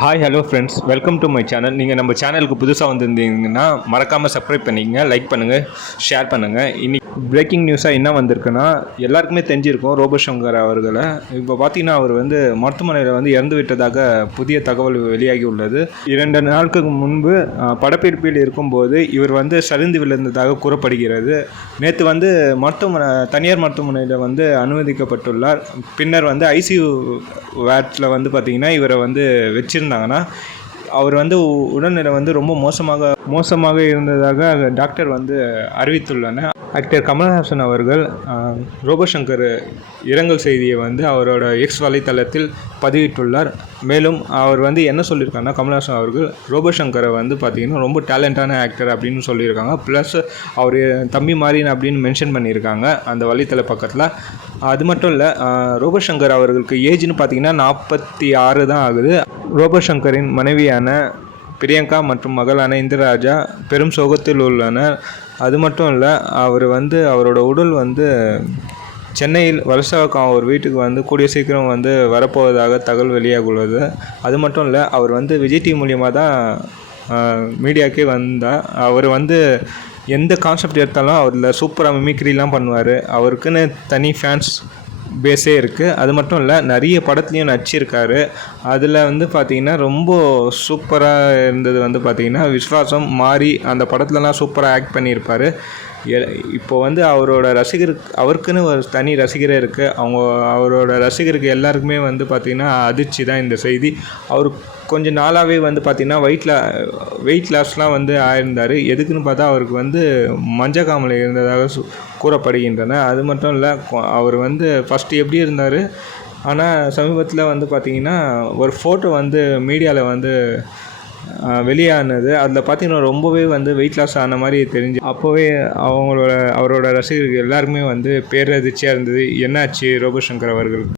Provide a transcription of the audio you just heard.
Hi hello friends, welcome to my channel. நீங்கள் நம்ம சேனலுக்கு புதுசாக வந்திருந்தீங்கன்னா மறக்காமல் சப்ஸ்கிரைப் பண்ணிக்கங்க, லைக் பண்ணுங்கள், ஷேர் பண்ணுங்கள். இன்னைக்கு பிரேக்கிங் நியூஸாக என்ன வந்திருக்குன்னா, எல்லாருக்குமே தெரிஞ்சிருக்கும் ரோபோ சங்கர் அவர்களை. இப்போ பார்த்தீங்கன்னா அவர் வந்து மருத்துவமனையில் வந்து இறந்து விட்டதாக புதிய தகவல் வெளியாகி உள்ளது. 2 நாட்களுக்கு முன்பு படப்பிடிப்பில் இருக்கும்போது இவர் வந்து சரிந்து விழுந்ததாக கூறப்படுகிறது. நேற்று வந்து தனியார் மருத்துவமனையில் வந்து அனுமதிக்கப்பட்டுள்ளார். பின்னர் வந்து ஐசியூ வேர்ட்ஸில் வந்து பார்த்திங்கன்னா இவரை வந்து வச்சுருந்தாங்கன்னா அவர் வந்து உடல்நிலை வந்து ரொம்ப மோசமாக இருந்ததாக டாக்டர் வந்து அறிவித்துள்ளனர். ஆக்டர் கமல்ஹாசன் அவர்கள் ரோபோ சங்கர் இரங்கல் செய்தியை வந்து அவரோட எக்ஸ் வலைத்தளத்தில் பதிவிட்டுள்ளார். மேலும் அவர் வந்து என்ன சொல்லியிருக்காங்கன்னா, கமல்ஹாசன் அவர்கள் ரோபோ சங்கரை வந்து பார்த்திங்கன்னா ரொம்ப டேலண்டான ஆக்டர் அப்படின்னு சொல்லியிருக்காங்க. ப்ளஸ் அவர் தம்பி மாறின் அப்படின்னு மென்ஷன் பண்ணியிருக்காங்க அந்த வலைத்தள பக்கத்தில். அது மட்டும் இல்லை, ரோபோ சங்கர் அவர்களுக்கு ஏஜ்னு பார்த்திங்கன்னா 46 தான் ஆகுது. ரோபோ சங்கரின் மனைவியான பிரியங்கா மற்றும் மகளான இந்திரராஜா பெரும் சோகத்தில் உள்ளனர். அது மட்டும் இல்லை, அவர் வந்து அவரோட உடல் வந்து சென்னையில் வருஷாவுக்கு ஒரு வீட்டுக்கு வந்து கூடிய சீக்கிரம் வந்து வரப்போவதாக தகவல் வெளியாக உள்ளது. அது மட்டும் இல்லை, அவர் வந்து விஜய் டிவி மூலியமாக தான் மீடியாவுக்கே வந்தால். அவர் வந்து எந்த கான்செப்ட் எடுத்தாலும் அவரில் சூப்பராக மிமிக்ரிலாம் பண்ணுவார். அவருக்குன்னு தனி ஃபேன்ஸ் பேஸே இருக்குது. அது மட்டும் இல்லை, நிறைய படத்துலையும் நடிச்சிருக்காரு. அதில் வந்து பார்த்திங்கன்னா ரொம்ப சூப்பராக இருந்தது வந்து பார்த்திங்கன்னா விஸ்வாசம், மாறி அந்த படத்துலலாம் சூப்பராக ஆக்ட் பண்ணியிருப்பார். இப்போ வந்து அவருக்குன்னு ஒரு தனி ரசிகரே இருக்குது. அவரோட ரசிகருக்கு எல்லாருக்குமே வந்து பார்த்திங்கன்னா அதிர்ச்சி தான் இந்த செய்தி. அவர் கொஞ்சம் நாளாகவே வந்து பார்த்திங்கன்னா வெயிட் லாஸ்லாம் வந்து ஆயிருந்தார். எதுக்குன்னு பார்த்தா அவருக்கு வந்து மஞ்சக்காமலை இருந்ததாக கூறப்படுகின்றன. அது மட்டும் இல்லை, அவர் வந்து ஃபஸ்ட்டு எப்படி இருந்தார், ஆனால் சமீபத்தில் வந்து பார்த்திங்கன்னா ஒரு ஃபோட்டோ வந்து மீடியாவில் வந்து வெளியானது. அதில் பார்த்திங்கன்னா ரொம்பவே வந்து வெயிட் லாஸ் ஆன மாதிரி தெரிஞ்சு அப்போவே அவரோட ரசிகர்கள் எல்லாருக்குமே வந்து பேரதிர்ச்சியாக இருந்தது. என்னாச்சு ரோபோ சங்கர் அவர்களுக்கு?